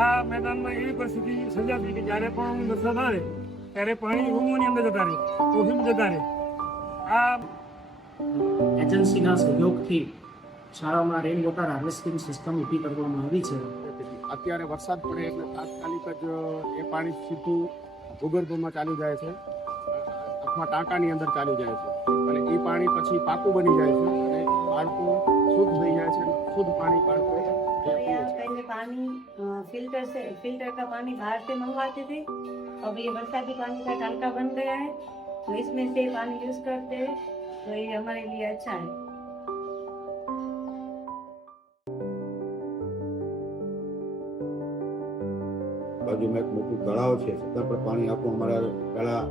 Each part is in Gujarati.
આ મેદાનમાં એવી પરિસ્થિતિ સર્જાતી કે જ્યારે પણ વરસાદ આવે ત્યારે પાણી રૂમોની અંદર જતા રહે, ઓફિસ જતા રહે. આ એજન્સીના સહયોગથી શાળામાં રેઇન વોટર હાર્વેસ્ટિંગ સિસ્ટમ ઊભી કરવામાં આવી છે. અત્યારે વરસાદ પડે એટલે તાત્કાલિક જ એ પાણી સીધું ભૂગર્ભમાં ચાલી જાય છે અથવા ટાંકાની અંદર ચાલી જાય છે અને એ પાણી પછી પાકું બની જાય છે અને બાળકો શુદ્ધ થઈ જાય છે. शुद्ध पानी बाળકો पहले पानी फिल्टर का पानी बाहर से मंगवाते थे. अब ये बरसाती पानी का टंका बन गया है तो इसमें से पानी यूज करते हैं तो ये हमारे लिए अच्छा है. બાજુમાં એક મોટું તળાવ છે છતાં પણ પાણી આખું અમારા પહેલા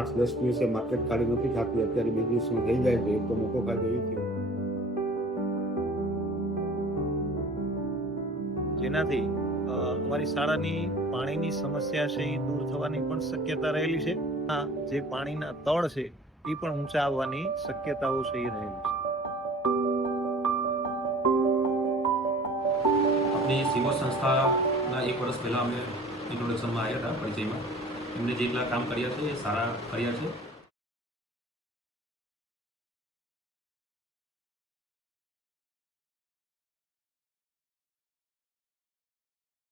8-10 દિવસે માર્કેટ ખાલી નથી થતી, અત્યારે 2 દિવસમાં થઈ જાય છે. એક તો મોટો ફાયદો એ થયો જેનાથી અમારી શાળાની પાણીની સમસ્યા છે એ દૂર થવાની પણ શક્યતા રહેલી છે. આ જે પાણીના તળ છે એ પણ ઊંચા આવવાની શક્યતાઓ છે એ રહેલી છે. આપણી સિમો સંસ્થાના 1 વર્ષ પહેલાં અમે ઇન્ટ્રોડક્શનમાં આવ્યા હતા, પરિચયમાં. એમને જેટલા કામ કર્યા છે એ સારા કર્યા છે.